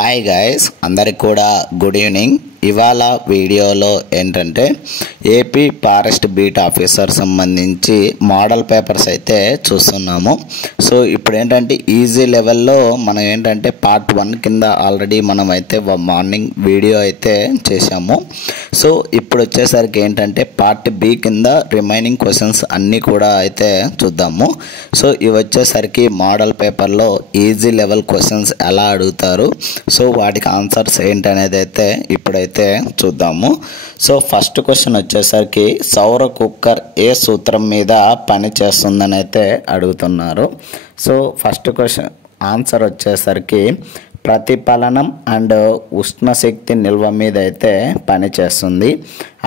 Hi guys, అందరికి కూడా good evening. ఇవాళ వీడియోలో ఏంటంటే ఏపీ ఫారెస్ట్ బీట్ ఆఫీసర్ సంబంధించి మోడల్ పేపర్స్ అయితే చూస్తున్నాము. సో ఇప్పుడు ఏంటంటే ఈజీ లెవెల్లో మనం ఏంటంటే పార్ట్ 1 కింద ఆల్రెడీ మనం అయితే మార్నింగ్ వీడియో అయితే చేసాము. సో ఇప్పుడు వచ్చేసరికి ఏంటంటే పార్ట్ బి కింద రిమైనింగ్ క్వశ్చన్స్ అన్నీ కూడా అయితే చూద్దాము. సో ఇవి వచ్చేసరికి మోడల్ పేపర్లో ఈజీ లెవెల్ క్వశ్చన్స్ ఎలా అడుగుతారు, సో వాటికి ఆన్సర్స్ ఏంటనేది అయితే ఇప్పుడైతే చూద్దాము. సో ఫస్ట్ క్వశ్చన్ వచ్చేసరికి సౌర కుక్కర్ ఏ సూత్రం మీద పని చేస్తుందని అయితే అడుగుతున్నారు. సో ఫస్ట్ క్వశ్చన్ ఆన్సర్ వచ్చేసరికి ప్రతిఫలనం అండ్ ఉష్ణశక్తి నిల్వ మీద అయితే పనిచేస్తుంది.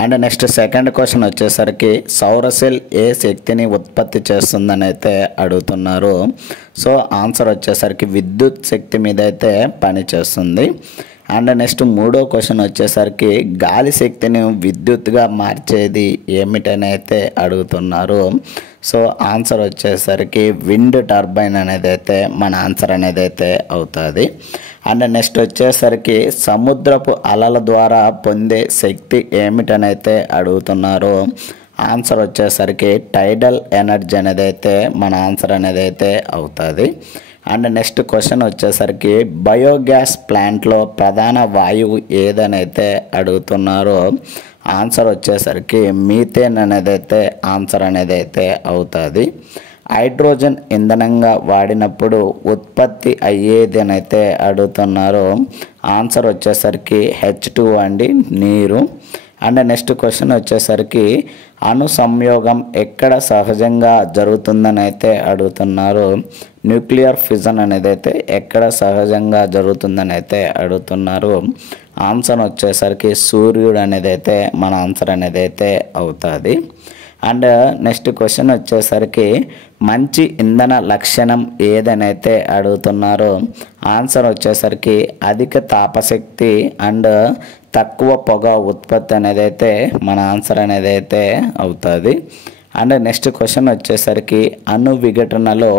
అండ్ నెక్స్ట్ సెకండ్ క్వశ్చన్ వచ్చేసరికి సౌర సెల్ ఏ శక్తిని ఉత్పత్తి చేస్తుందని అయితే అడుగుతున్నారు. సో ఆన్సర్ వచ్చేసరికి విద్యుత్ శక్తి మీద అయితే పనిచేస్తుంది. అండ్ నెక్స్ట్ మూడో క్వశ్చన్ వచ్చేసరికి గాలి శక్తిని విద్యుత్గా మార్చేది ఏమిటని అయితే అడుగుతున్నారు. సో ఆన్సర్ వచ్చేసరికి విండ్ టర్బైన్ అనేది అయితే మన ఆన్సర్ అనేది అయితే అవుతుంది. అండ్ నెక్స్ట్ వచ్చేసరికి సముద్రపు అలల ద్వారా పొందే శక్తి ఏమిటని అయితే అడుగుతున్నారు. ఆన్సర్ వచ్చేసరికి టైడల్ ఎనర్జీ అనేది అయితే మన ఆన్సర్ అనేది అయితే అవుతుంది. అండ్ నెక్స్ట్ క్వశ్చన్ వచ్చేసరికి బయోగ్యాస్ ప్లాంట్లో ప్రధాన వాయువు ఏదనైతే అడుగుతున్నారో ఆన్సర్ వచ్చేసరికి మీథేన్ అనేది అయితే ఆన్సర్ అనేది అయితే అవుతుంది. హైడ్రోజన్ ఇంధనంగా వాడినప్పుడు ఉత్పత్తి అయ్యేది అని అయితే అడుగుతున్నారు. ఆన్సర్ వచ్చేసరికి H2 అండి, నీరు. అండ్ నెక్స్ట్ క్వశ్చన్ వచ్చేసరికి అణు సంయోగం ఎక్కడ సహజంగా జరుగుతుందని అయితే అడుగుతున్నారు. న్యూక్లియర్ ఫిజన్ అనేది అయితే ఎక్కడ సహజంగా జరుగుతుందని అయితే అడుగుతున్నారు. ఆన్సర్ వచ్చేసరికి సూర్యుడు అనేది అయితే మన ఆన్సర్ అనేది అయితే అవుతుంది. అండ్ నెక్స్ట్ క్వశ్చన్ వచ్చేసరికి మంచి ఇంధన లక్షణం ఏదనైతే అడుగుతున్నారు. ఆన్సర్ వచ్చేసరికి అధిక తాపశక్తి అండ్ తక్కువ పొగ ఉత్పత్తి అనేది అయితే మన ఆన్సర్ అనేది అయితే అవుతుంది. అండ్ నెక్స్ట్ క్వశ్చన్ వచ్చేసరికి అణు విఘటనలో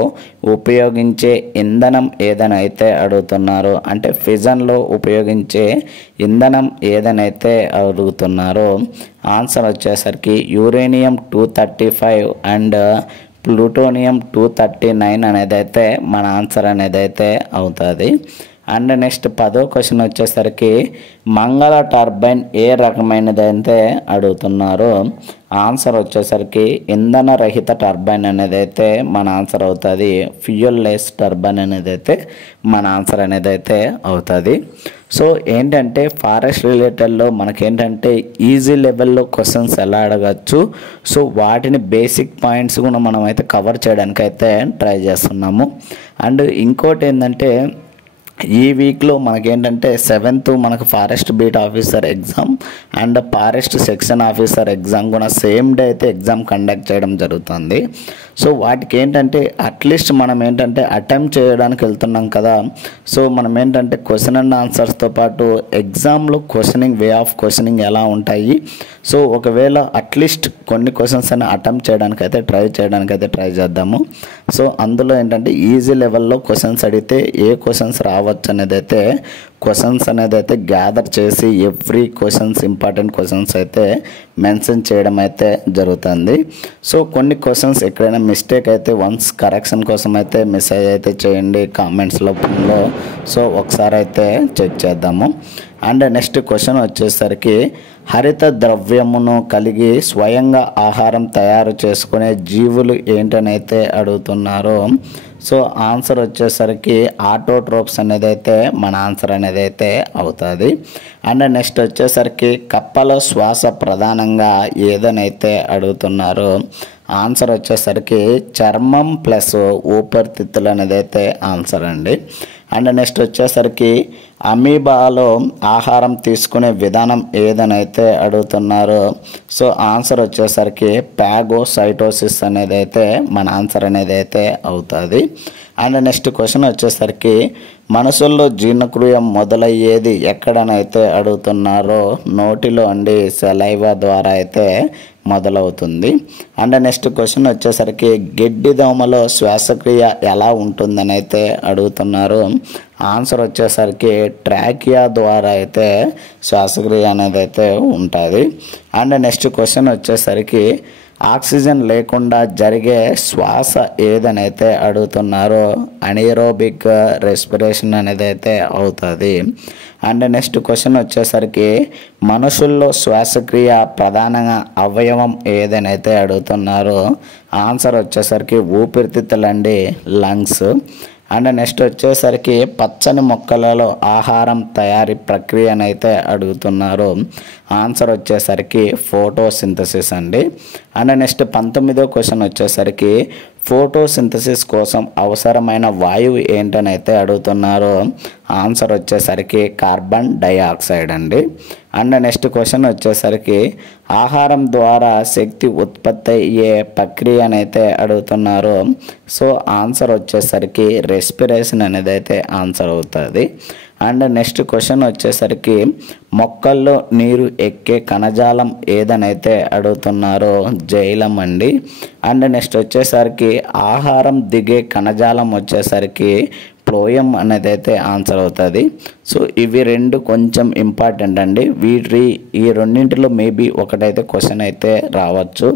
ఉపయోగించే ఇంధనం ఏదనైతే అడుగుతున్నారు. అంటే ఫిజన్లో ఉపయోగించే ఇంధనం ఏదనైతే అడుగుతున్నారు. ఆన్సర్ వచ్చేసరికి యురేనియం 235 అండ్ ప్లూటోనియం 239 అనేది అయితే మన ఆన్సర్ అనేది అయితే అవుతుంది. అండ్ నెక్స్ట్ 10వ క్వశ్చన్ వచ్చేసరికి మంగళ టర్బైన్ ఏ రకమైనది అయితే అడుగుతున్నారు. ఆన్సర్ వచ్చేసరికి ఇంధన రహిత టర్బైన్ అనేది అయితే మన ఆన్సర్ అవుతుంది. ఫ్యూయల్ లెస్ టర్బైన్ అనేది అయితే మన ఆన్సర్ అనేది అయితే అవుతుంది. సో ఏంటంటే ఫారెస్ట్ రిలేటెడ్లో మనకేంటంటే ఈజీ లెవెల్లో క్వశ్చన్స్ ఎలా అడగచ్చు, సో వాటిని బేసిక్ పాయింట్స్ కూడా మనం అయితే కవర్ చేయడానికి అయితే ట్రై చేస్తున్నాము. అండ్ ఇంకోటి ఏంటంటే ఈ వీక్లో మనకేంటంటే 7th మనకు forest beat officer exam and forest section officer exam కూడా సేమ్ డే అయితే ఎగ్జామ్ కండక్ట్ చేయడం జరుగుతుంది. సో వాటికి ఏంటంటే అట్లీస్ట్ మనం ఏంటంటే అటెంప్ట్ చేయడానికి వెళ్తున్నాం కదా. సో మనం ఏంటంటే క్వశ్చన్ అండ్ ఆన్సర్స్తో పాటు ఎగ్జామ్లో క్వశ్చనింగ్ వే ఆఫ్ క్వశ్చనింగ్ ఎలా ఉంటాయి, సో ఒకవేళ అట్లీస్ట్ కొన్ని క్వశ్చన్స్ అయినా అటెంప్ట్ చేయడానికి అయితే ట్రై చేద్దాము. సో అందులో ఏంటంటే ఈజీ లెవెల్లో క్వశ్చన్స్ అడిగితే ఏ క్వశ్చన్స్ రావచ్చు అనేది అయితే క్వశ్చన్స్ అనేది అయితే గ్యాదర్ చేసి ఎవ్రీ క్వశ్చన్స్ ఇంపార్టెంట్ క్వశ్చన్స్ అయితే మెన్షన్ చేయడం అయితే జరుగుతుంది. సో కొన్ని క్వశ్చన్స్ ఎక్కడైనా మిస్టేక్ అయితే వన్స్ కరెక్షన్ కోసం అయితే మెసేజ్ అయితే చేయండి కామెంట్స్లో. సో ఒకసారి అయితే చెక్ చేద్దాము. అండ్ నెక్స్ట్ క్వశ్చన్ వచ్చేసరికి హరిత ద్రవ్యమును కలిగి స్వయంగా ఆహారం తయారు చేసుకునే జీవులు ఏంటనైతే అడుగుతున్నారు. సో ఆన్సర్ వచ్చేసరికి ఆటోట్రోప్స్ అనేది అయితే మన ఆన్సర్ అనేది అయితే అవుతుంది. అండ్ నెక్స్ట్ వచ్చేసరికి కప్పల శ్వాస ప్రధానంగా ఏదనైతే అడుగుతున్నారు. ఆన్సర్ వచ్చేసరికి చర్మం ప్లస్ ఊపిరితిత్తులు అనేది అయితే ఆన్సర్ అండి. అండ్ నెక్స్ట్ వచ్చేసరికి అమీబాలో ఆహారం తీసుకునే విధానం ఏదనైతే అడుగుతున్నారు. సో ఆన్సర్ వచ్చేసరికి ప్యాగోసైటోసిస్ అనేది అయితే మన ఆన్సర్ అనేది అయితే అవుతుంది. అండ్ నెక్స్ట్ క్వశ్చన్ వచ్చేసరికి మనసుల్లో జీర్ణక్రియ మొదలయ్యేది ఎక్కడనైతే అడుగుతున్నారో నోటిలో అండి, సెలైవా ద్వారా అయితే మొదలవుతుంది. అండ్ నెక్స్ట్ క్వశ్చన్ వచ్చేసరికి గడ్డి దోమలో శ్వాసక్రియ ఎలా ఉంటుందని అయితే అడుగుతున్నారు. ఆన్సర్ వచ్చేసరికి ట్రాకియా ద్వారా అయితే శ్వాసక్రియ అనేది అయితే ఉంటుంది. అండ్ నెక్స్ట్ క్వశ్చన్ వచ్చేసరికి ఆక్సిజన్ లేకుండా జరిగే శ్వాస ఏదనైతే అడుగుతున్నారో అనీరోబిక్ రెస్పిరేషన్ అనేది అయితే అవుతుంది. అండ్ నెక్స్ట్ క్వశ్చన్ వచ్చేసరికి మనుషుల్లో శ్వాసక్రియ ప్రధాన అవయవం ఏదనైతే అడుగుతున్నారో ఆన్సర్ వచ్చేసరికి ఊపిరితిత్తులండి, లంగ్స్. అండ్ నెక్స్ట్ వచ్చేసరికి పచ్చని మొక్కలలో ఆహారం తయారీ ప్రక్రియనైతే అడుగుతున్నారు. ఆన్సర్ వచ్చేసరికి ఫోటోసింథసిస్ అండి. అండ్ నెక్స్ట్ 19వ క్వశ్చన్ వచ్చేసరికి ఫోటోసింథసిస్ కోసం అవసరమైన వాయువు ఏంటనైతే అడుగుతున్నారు. ఆన్సర్ వచ్చేసరికి కార్బన్ డైఆక్సైడ్ అండి. అండ్ నెక్స్ట్ క్వశ్చన్ వచ్చేసరికి ఆహారం ద్వారా శక్తి ఉత్పత్తి అయ్యే ప్రక్రియనైతే అడుగుతున్నారు. సో ఆన్సర్ వచ్చేసరికి రెస్పిరేషన్ అనేది అయితే ఆన్సర్ అవుతుంది. అండ్ నెక్స్ట్ క్వశ్చన్ వచ్చేసరికి మొక్కల్లో నీరు ఎక్కే కణజాలం ఏదనైతే అడుగుతున్నారో జైలం అండి. అండ్ నెక్స్ట్ వచ్చేసరికి ఆహారం దిగే కణజాలం వచ్చేసరికి ప్లోయం అనేది అయితే ఆన్సర్ అవుతుంది. సో ఇవి రెండు కొంచెం ఇంపార్టెంట్ అండి. ఈ రెండింటిలో మేబీ ఒకటైతే క్వశ్చన్ అయితే రావచ్చు.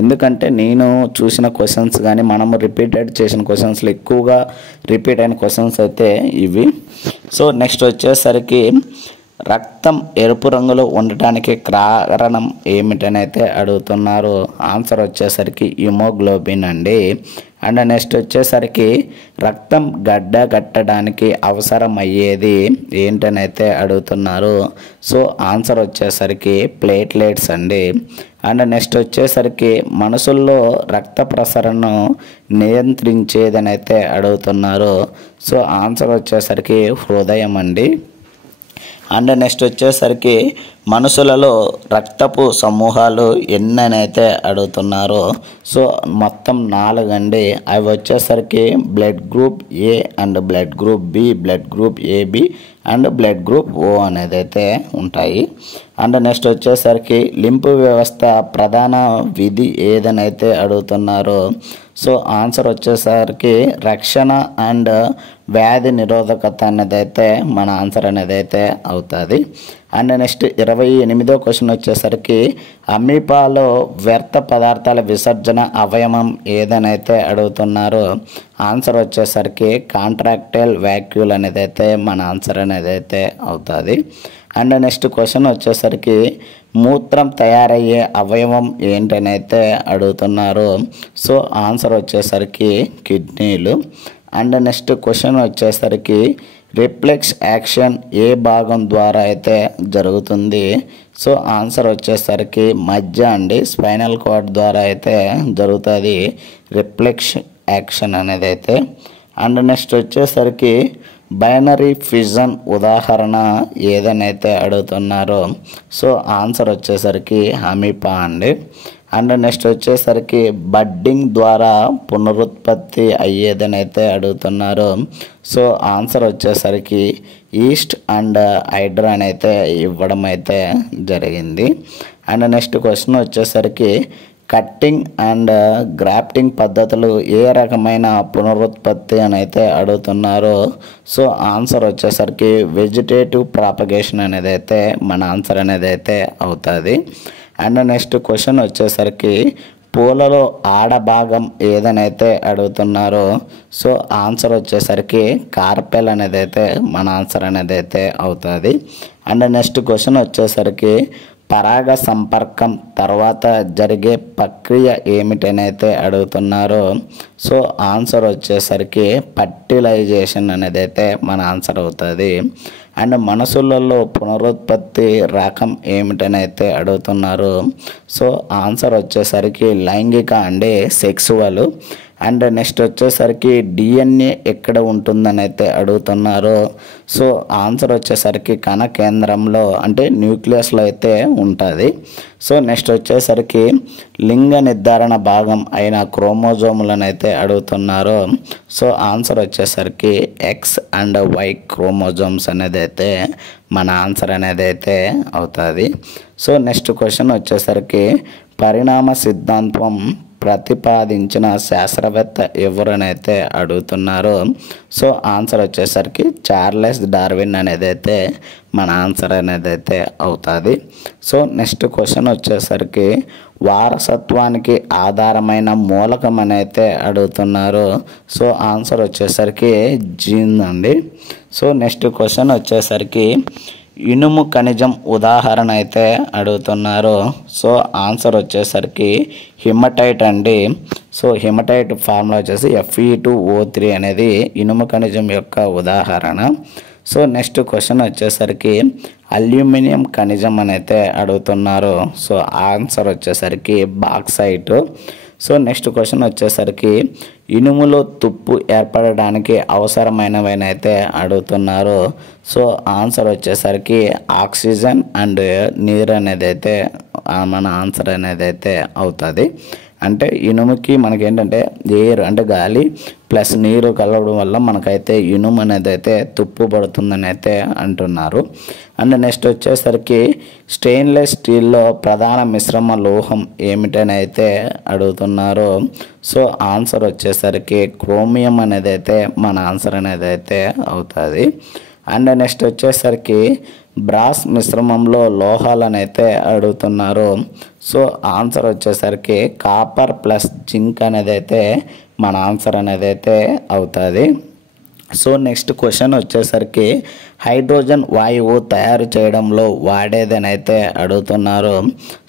ఎందుకంటే నేను చూసిన క్వశ్చన్స్ కానీ మనము రిపీటెడ్ చేసిన క్వశ్చన్స్లో ఎక్కువగా రిపీట్ అయిన క్వశ్చన్స్ అయితే ఇవి. సో నెక్స్ట్ వచ్చేసరికి రక్తం ఎరుపు రంగులో ఉండటానికి కారణం ఏమిటని అయితే అడుగుతున్నారు. ఆన్సర్ వచ్చేసరికి హిమోగ్లోబిన్ అండి. అండ్ నెక్స్ట్ వచ్చేసరికి రక్తం గడ్డ కట్టడానికి అవసరం అయ్యేది ఏంటని అయితే అడుగుతున్నారు. సో ఆన్సర్ వచ్చేసరికి ప్లేట్లెట్స్ అండి. అండ్ నెక్స్ట్ వచ్చేసరికి మనుషుల్లో రక్త ప్రసరణను నియంత్రించేదని అయితే అడుగుతున్నారు. సో ఆన్సర్ వచ్చేసరికి హృదయం అండి. అండ్ నెక్స్ట్ వచ్చేసరికి మనుషులలో రక్తపు సమూహాలు ఎన్నైతే అడుగుతున్నారు. సో మొత్తం 4 అండి. అవి వచ్చేసరికి blood group A and blood group B, blood group AB and blood group O అనేది అయితే ఉంటాయి. అండ్ నెక్స్ట్ వచ్చేసరికి లింపు వ్యవస్థ ప్రధాన విధి ఏదనైతే అడుగుతున్నారు. సో ఆన్సర్ వచ్చేసరికి రక్షణ అండ్ వ్యాధి నిరోధకత అనేది అయితే మన ఆన్సర్ అనేది అయితే అవుతుంది. అండ్ నెక్స్ట్ 28వ క్వశ్చన్ వచ్చేసరికి అమీబాలో వ్యర్థ పదార్థాల విసర్జన అవయవం ఏదనైతే అడుగుతున్నారో ఆన్సర్ వచ్చేసరికి కాంట్రాక్టైల్ వాక్యూల్ అనేది అయితే మన ఆన్సర్ అనేది అయితే అవుతుంది. అండ్ నెక్స్ట్ క్వశ్చన్ వచ్చేసరికి మూత్రం తయారయ్యే అవయవం ఏంటనైతే అడుగుతున్నారు. సో ఆన్సర్ వచ్చేసరికి కిడ్నీలు. అండ్ నెక్స్ట్ క్వశ్చన్ వచ్చేసరికి రిఫ్లెక్స్ యాక్షన్ ఏ భాగం ద్వారా అయితే జరుగుతుంది. సో ఆన్సర్ వచ్చేసరికి మధ్య అండి, స్పైనల్ కార్డ్ ద్వారా అయితే జరుగుతుంది రిఫ్లెక్స్ యాక్షన్ అనేది అయితే. అండ్ నెక్స్ట్ వచ్చేసరికి బైనరీ ఫిజన్ ఉదాహరణ ఏదనైతే అడుగుతున్నారో. సో ఆన్సర్ వచ్చేసరికి అమీబా అండి. అండ్ నెక్స్ట్ వచ్చేసరికి బడ్డింగ్ ద్వారా పునరుత్పత్తి అయ్యేదనైతే అడుగుతున్నారు. సో ఆన్సర్ వచ్చేసరికి ఈస్ట్ అండ్ హైడ్రా అయితే ఇవ్వడం అయితే జరిగింది. అండ్ నెక్స్ట్ క్వశ్చన్ వచ్చేసరికి కట్టింగ్ అండ్ గ్రాఫ్టింగ్ పద్ధతులు ఏ రకమైన పునరుత్పత్తి అని అయితే అడుగుతున్నారు. సో ఆన్సర్ వచ్చేసరికి వెజిటేటివ్ ప్రాపగేషన్ అనేది అయితే మన ఆన్సర్ అనేది అయితే అవుతుంది. అండ్ నెక్స్ట్ క్వశ్చన్ వచ్చేసరికి పూలలో ఆడభాగం ఏదనైతే అడుగుతున్నారో. సో ఆన్సర్ వచ్చేసరికి కార్పెల్ అనేది అయితే మన ఆన్సర్ అనేది అయితే అవుతుంది. అండ్ నెక్స్ట్ క్వశ్చన్ వచ్చేసరికి పరాగ సంపర్కం తర్వాత జరిగే ప్రక్రియ ఏమిటనైతే అడుగుతున్నారో. సో ఆన్సర్ వచ్చేసరికి ఫర్టిలైజేషన్ అనేది అయితే మన ఆన్సర్ అవుతుంది. అండ్ మనుషులలో పునరుత్పత్తి రకం ఏమిటనైతే అడుగుతున్నారు. సో ఆన్సర్ వచ్చేసరికి లైంగిక అండి, సెక్సువల్. అండ్ నెక్స్ట్ వచ్చేసరికి డిఎన్ఏ ఎక్కడ ఉంటుందని అయితే అడుగుతున్నారు. సో ఆన్సర్ వచ్చేసరికి కణ కేంద్రంలో అంటే న్యూక్లియస్లో అయితే ఉంటుంది. సో నెక్స్ట్ వచ్చేసరికి లింగ నిర్ధారణ భాగం అయిన క్రోమోజోములను అయితే అడుగుతున్నారు. సో ఆన్సర్ వచ్చేసరికి ఎక్స్ అండ్ వై క్రోమోజోమ్స్ అనేది అయితే మన ఆన్సర్ అనేది అయితే అవుతుంది. సో నెక్స్ట్ క్వశ్చన్ వచ్చేసరికి పరిణామ సిద్ధాంతం ప్రతిపాదించిన శాస్త్రవేత్త ఎవరనైతే అడుగుతున్నారు. సో ఆన్సర్ వచ్చేసరికి చార్లెస్ డార్విన్ అనేది అయితే మన ఆన్సర్ అనేది అయితే అవుతుంది. సో నెక్స్ట్ క్వశ్చన్ వచ్చేసరికి వారసత్వానికి ఆధారమైన మూలకం అని అయితే అడుగుతున్నారు. సో ఆన్సర్ వచ్చేసరికి జీన్ అండి. సో నెక్స్ట్ క్వశ్చన్ వచ్చేసరికి ఇనుము ఖనిజం ఉదాహరణ అయితే అడుగుతున్నారు. సో ఆన్సర్ వచ్చేసరికి హిమటైట్ అండి. సో హిమటైట్ ఫార్ములా వచ్చేసి Fe2O3 అనేది ఇనుము ఖనిజం యొక్క ఉదాహరణ. సో నెక్స్ట్ క్వశ్చన్ వచ్చేసరికి అల్యూమినియం ఖనిజం అని అయితే అడుగుతున్నారు. సో ఆన్సర్ వచ్చేసరికి బాక్సైట్. సో నెక్స్ట్ క్వశ్చన్ వచ్చేసరికి ఇనుములో తుప్పు ఏర్పడడానికి అవసరమైనవి అయితే అడుగుతున్నారు. సో ఆన్సర్ వచ్చేసరికి ఆక్సిజన్ అండ్ నీరు అనేది అయితే మన ఆన్సర్ అనేది అయితే అవుతుంది. అంటే ఇనుముకి మనకి ఏంటంటే ఎయిర్ అంటే గాలి ప్లస్ నీరు కలవడం వల్ల మనకైతే ఇనుము అనేది అయితే తుప్పు పడుతుందని అయితే అంటున్నారు. అండ్ నెక్స్ట్ వచ్చేసరికి స్టెయిన్లెస్ స్టీల్లో ప్రధాన మిశ్రమ లోహం ఏమిటని అయితే అడుగుతున్నారు. సో ఆన్సర్ వచ్చేసరికి క్రోమియం అనేది అయితే మన ఆన్సర్ అనేది అయితే అవుతుంది. అండ్ నెక్స్ట్ వచ్చేసరికి బ్రాస్ మిశ్రమంలో లోహాలను అయితే అడుగుతున్నారు. సో ఆన్సర్ వచ్చేసరికి కాపర్ ప్లస్ జింక్ అనేది అయితే మన ఆన్సర్ అనేది అయితే అవుతుంది. సో నెక్స్ట్ క్వశ్చన్ వచ్చేసరికి హైడ్రోజన్ వాయువు తయారు చేయడంలో వాడేదని అయితే అడుగుతున్నారు.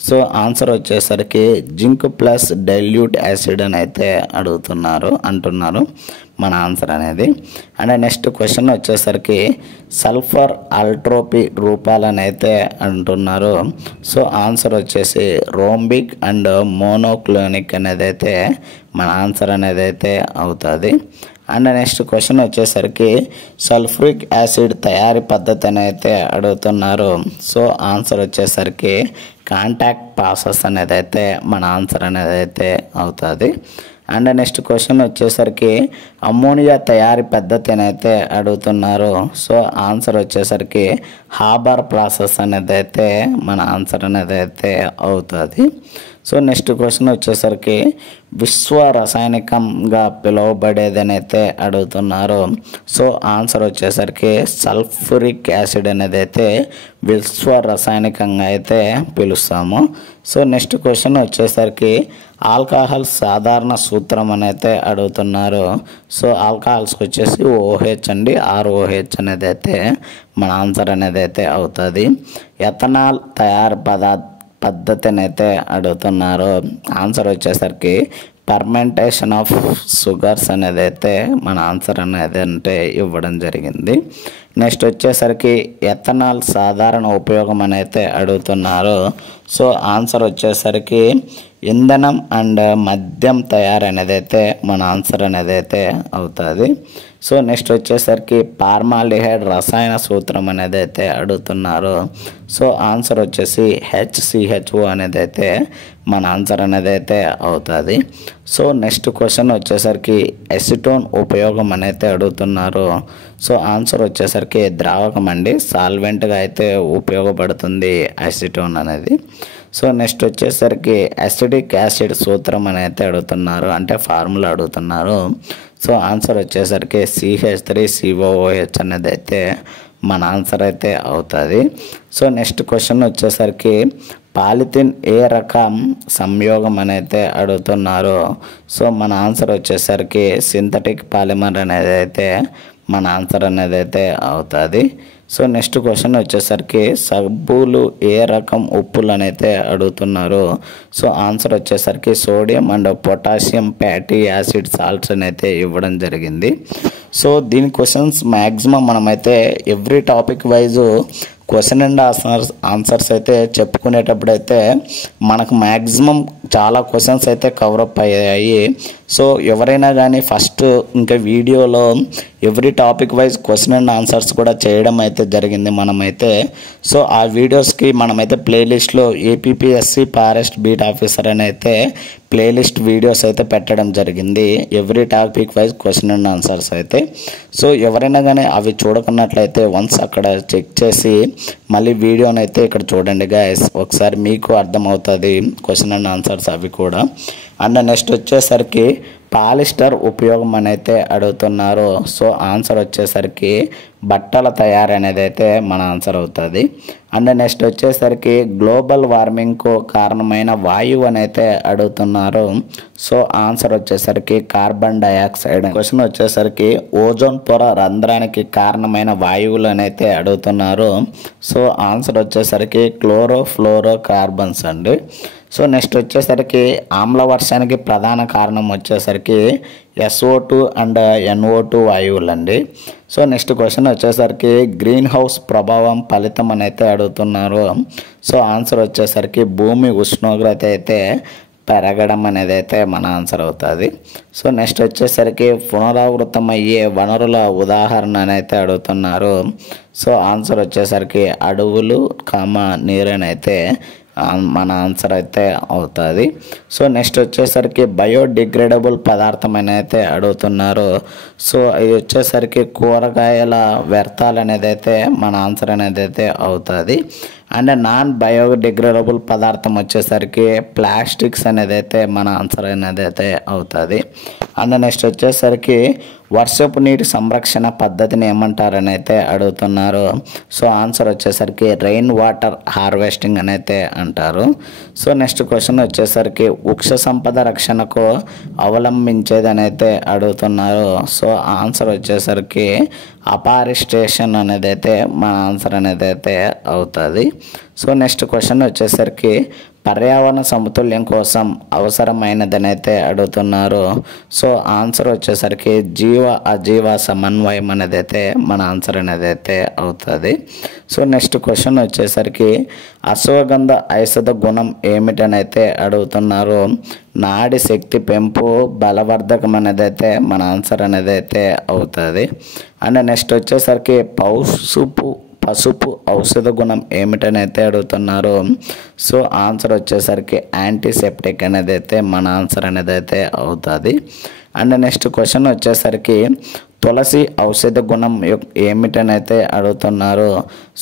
సో ఆన్సర్ వచ్చేసరికి జింక్ ప్లస్ డైల్యూట్ యాసిడ్ అని అయితే అంటున్నారు మన ఆన్సర్ అనేది. అండ్ నెక్స్ట్ క్వశ్చన్ వచ్చేసరికి సల్ఫర్ అల్ట్రోపీ రూపాలని అయితే అంటున్నారు. సో ఆన్సర్ వచ్చేసి రోంబిక్ అండ్ మోనోక్లోనిక్ అనేది అయితే మన ఆన్సర్ అనేది అయితే అవుతుంది. అండ్ నెక్స్ట్ క్వశ్చన్ వచ్చేసరికి సల్ఫ్యూరిక్ యాసిడ్ తయారీ పద్ధతిని అయితే అడుగుతున్నారు. సో ఆన్సర్ వచ్చేసరికి కాంటాక్ట్ ప్రాసెస్ అనేది అయితే మన ఆన్సర్ అనేది అయితే అవుతుంది. అండ్ నెక్స్ట్ క్వశ్చన్ వచ్చేసరికి అమ్మోనియా తయారీ పద్ధతిని అయితే అడుగుతున్నారు. సో ఆన్సర్ వచ్చేసరికి హాబర్ ప్రాసెస్ అనేది అయితే మన ఆన్సర్ అనేది అయితే అవుతుంది. సో నెక్స్ట్ క్వశ్చన్ వచ్చేసరికి విశ్వ రసాయనికంగా పిలువబడేదని అయితే అడుగుతున్నారు. సో ఆన్సర్ వచ్చేసరికి సల్ఫ్యూరిక్ యాసిడ్ అనేది అయితే విశ్వ రసాయనికంగా అయితే పిలుస్తాము. సో నెక్స్ట్ క్వశ్చన్ వచ్చేసరికి ఆల్కహాల్ సాధారణ సూత్రం అని అయితే అడుగుతున్నారు. సో ఆల్కహాల్స్కి వచ్చేసి OH అండి, ROH అనేది అయితే మన ఆన్సర్ అనేది అయితే అవుతుంది. ఎథనాల్ తయారు పద్ధతిని అయితే అడుగుతున్నారు. ఆన్సర్ వచ్చేసరికి ఫర్మెంటేషన్ ఆఫ్ షుగర్స్ అనేది అయితే మన ఆన్సర్ అనేది అంటే ఇవ్వడం జరిగింది. నెక్స్ట్ వచ్చేసరికి ఎథనాల్ సాధారణ ఉపయోగం అని అయితే అడుగుతున్నారు. సో ఆన్సర్ వచ్చేసరికి ఇంధనం అండ్ మద్యం తయారు అనేది అయితే మన ఆన్సర్ అనేది అయితే అవుతుంది. సో నెక్స్ట్ వచ్చేసరికి ఫార్మాల్డిహైడ్ రసాయన సూత్రం అనేది అయితే అడుగుతున్నారు. సో ఆన్సర్ వచ్చేసి HCHO అనేది అయితే మన ఆన్సర్ అనేది అయితే అవుతుంది. సో నెక్స్ట్ క్వశ్చన్ వచ్చేసరికి ఎసిటోన్ ఉపయోగం అనేది అడుగుతున్నారు. సో ఆన్సర్ వచ్చేసరికి ద్రావకం అండి, సాల్వెంట్గా అయితే ఉపయోగపడుతుంది ఎసిటోన్ అనేది. సో నెక్స్ట్ వచ్చేసరికి అసిడిక్ యాసిడ్ సూత్రం అని అయితే అడుగుతున్నారు, అంటే ఫార్ములా అడుగుతున్నారు. సో ఆన్సర్ వచ్చేసరికి CH3COOH అనేది అయితే మన ఆన్సర్ అయితే అవుతుంది. సో నెక్స్ట్ క్వశ్చన్ వచ్చేసరికి పాలిథిన్ ఏ రకం సంయోగం అని అయితే అడుగుతున్నారు. సో మన ఆన్సర్ వచ్చేసరికి సింథటిక్ పాలిమర్ అనేది అయితే మన ఆన్సర్ అనేది అయితే అవుతుంది. సో నెక్స్ట్ క్వశ్చన్ వచ్చేసరికి సబ్బులు ఏ రకం ఉప్పులు అని అయితే అడుగుతున్నారు. సో ఆన్సర్ వచ్చేసరికి sodium and potassium fatty acid salts అని అయితే ఇవ్వడం జరిగింది. సో దీని క్వశ్చన్స్ మ్యాక్సిమం మనమైతే every topic wise question and answers అయితే చెప్పుకునేటప్పుడు అయితే మనకు మ్యాక్సిమం చాలా క్వశ్చన్స్ అయితే కవరప్ అయ్యాయి. సో ఎవరైనా కానీ ఫస్ట్ ఇంకా వీడియోలో every topic wise question and answers కూడా చేయడం అయితే జరిగింది మనమైతే. సో ఆ వీడియోస్కి మనమైతే ప్లేలిస్ట్లో ఏపీఎస్సి ఫారెస్ట్ బీట్ ఆఫీసర్ అని అయితే ప్లేలిస్ట్ వీడియోస్ అయితే పెట్టడం జరిగింది, every topic wise question and answers అయితే. సో ఎవరైనా కానీ అవి చూడకున్నట్లయితే వన్స్ అక్కడ చెక్ చేసి మళ్ళీ వీడియోని అయితే ఇక్కడ చూడండి గైస్, ఒకసారి మీకు అర్థమవుతుంది క్వశ్చన్ అండ్ ఆన్సర్స్ అవి కూడా. అండ్ నెక్స్ట్ వచ్చేసరికి పాలిస్టర్ ఉపయోగం అని అయితే అడుగుతున్నారు. సో ఆన్సర్ వచ్చేసరికి బట్టల తయారీ అనేది అయితే మన ఆన్సర్ అవుతుంది. అండ్ నెక్స్ట్ వచ్చేసరికి గ్లోబల్ వార్మింగ్కు కారణమైన వాయువు అని అయితే అడుగుతున్నారు. సో ఆన్సర్ వచ్చేసరికి కార్బన్ డైఆక్సైడ్. క్వశ్చన్ వచ్చేసరికి ఓజోన్ పొర రంధ్రానికి కారణమైన వాయువులు అని అయితే అడుగుతున్నారు. సో ఆన్సర్ వచ్చేసరికి క్లోరోఫ్లోరో కార్బన్స్ అండి. సో నెక్స్ట్ వచ్చేసరికి ఆమ్ల వర్షానికి ప్రధాన కారణం వచ్చేసరికి SO2 అండ్ NO2 వాయువులు అండి. సో నెక్స్ట్ క్వశ్చన్ వచ్చేసరికి గ్రీన్ హౌస్ ప్రభావం ఫలితం అని అయితే అడుగుతున్నారు. సో ఆన్సర్ వచ్చేసరికి భూమి ఉష్ణోగ్రత అయితే పెరగడం అనేది అయితే మన ఆన్సర్ అవుతుంది. సో నెక్స్ట్ వచ్చేసరికి పునరావృతం అయ్యే వనరుల ఉదాహరణ అని అయితే అడుగుతున్నారు. సో ఆన్సర్ వచ్చేసరికి అడవులు నీరు అయితే మన ఆన్సర్ అయితే అవుతుంది. సో నెక్స్ట్ వచ్చేసరికి బయోడిగ్రేడబుల్ పదార్థం అని అయితే అడుగుతున్నారు. సో ఇది వచ్చేసరికి కూరగాయల వ్యర్థాలు అనేది అయితే మన ఆన్సర్ అనేది అయితే అవుతుంది. అండ్ నాన్ బయోడిగ్రేడబుల్ పదార్థం వచ్చేసరికి ప్లాస్టిక్స్ అనేది అయితే మన ఆన్సర్ అనేది అయితే అవుతుంది. అండ్ నెక్స్ట్ వచ్చేసరికి వర్షపు నీటి సంరక్షణ పద్ధతిని ఏమంటారని అయితే అడుగుతున్నారు. సో ఆన్సర్ వచ్చేసరికి రెయిన్ వాటర్ హార్వెస్టింగ్ అని అయితే అంటారు. సో నెక్స్ట్ క్వశ్చన్ వచ్చేసరికి వృక్ష సంపద రక్షణకు అవలంబించేది అని అయితే అడుగుతున్నారు. సో ఆన్సర్ వచ్చేసరికి అపారిస్టేషన్ అనేది అయితే మన ఆన్సర్ అనేది అయితే అవుతుంది. సో నెక్స్ట్ క్వశ్చన్ వచ్చేసరికి పర్యావరణ సమతుల్యం కోసం అవసరమైనదని అయితే అడుగుతున్నారు. సో ఆన్సర్ వచ్చేసరికి జీవ అజీవ సమన్వయం అనేది అయితే మన ఆన్సర్ అనేది అయితే అవుతుంది. సో నెక్స్ట్ క్వశ్చన్ వచ్చేసరికి అశ్వగంధ ఔషధ గుణం ఏమిటని అయితే అడుగుతున్నారు. నాడి శక్తి పెంపు బలవర్ధకం అనేది అయితే మన ఆన్సర్ అనేది అయితే అవుతుంది. అండ్ నెక్స్ట్ వచ్చేసరికి పసుపు ఔషధ గుణం ఏమిటని అయితే అడుగుతున్నారు. సో ఆన్సర్ వచ్చేసరికి యాంటీసెప్టిక్ అనేది అయితే మన ఆన్సర్ అనేది అయితే అవుతుంది. అండ్ నెక్స్ట్ క్వశ్చన్ వచ్చేసరికి తులసి ఔషధ గుణం ఏమిటని అయితే అడుగుతున్నారు.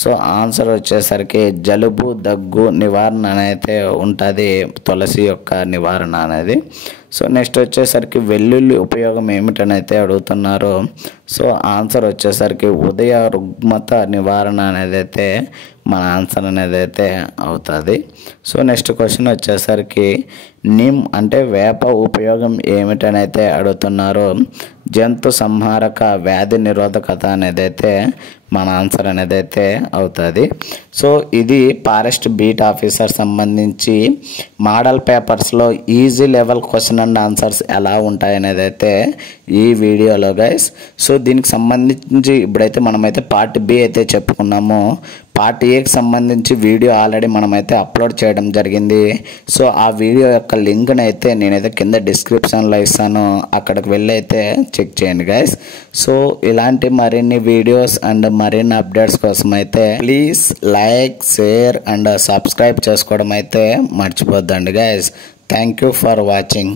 సో ఆన్సర్ వచ్చేసరికి జలుబు దగ్గు నివారణ అయితే ఉంటుంది తులసి యొక్క నివారణ అనేది. సో నెక్స్ట్ వచ్చేసరికి వెల్లుల్లి ఉపయోగం ఏమిటని అయితే అడుగుతున్నారు. సో ఆన్సర్ వచ్చేసరికి ఉదయ రుగ్మత నివారణ అనేది అయితే మన ఆన్సర్ అనేది అయితే అవుతుంది. సో నెక్స్ట్ క్వశ్చన్ వచ్చేసరికి నిమ్ అంటే వేప ఉపయోగం ఏమిటని అయితే అడుగుతున్నారు. జంతు సంహారక వ్యాధి నిరోధకత అనేది అయితే మన ఆన్సర్ అనేది అయితే అవుతుంది. సో ఇది ఫారెస్ట్ బీట్ ఆఫీసర్ సంబంధించి మోడల్ పేపర్స్లో easy level question and answers ఎలా ఉంటాయనేది అయితే ఈ వీడియోలో గైస్. సో దీనికి సంబంధించి ఇప్పుడైతే మనమైతే పార్ట్ బి అయితే చెప్పుకున్నాము. పార్ట్ ఏకి సంబంధించి వీడియో ఆల్రెడీ మనమైతే అప్లోడ్ చేయడం జరిగింది. సో ఆ వీడియో యొక్క లింక్ని అయితే నేనైతే కింద డిస్క్రిప్షన్లో ఇస్తాను, అక్కడికి వెళ్ళి అయితే చెక్ చేయండి గైస్. సో ఇలాంటి మరిన్ని వీడియోస్ అండ్ మరిన్ని అప్డేట్స్ కోసం అయితే please like share and subscribe చేసుకోవడం అయితే మర్చిపోద్దండి guys. Thank you for watching.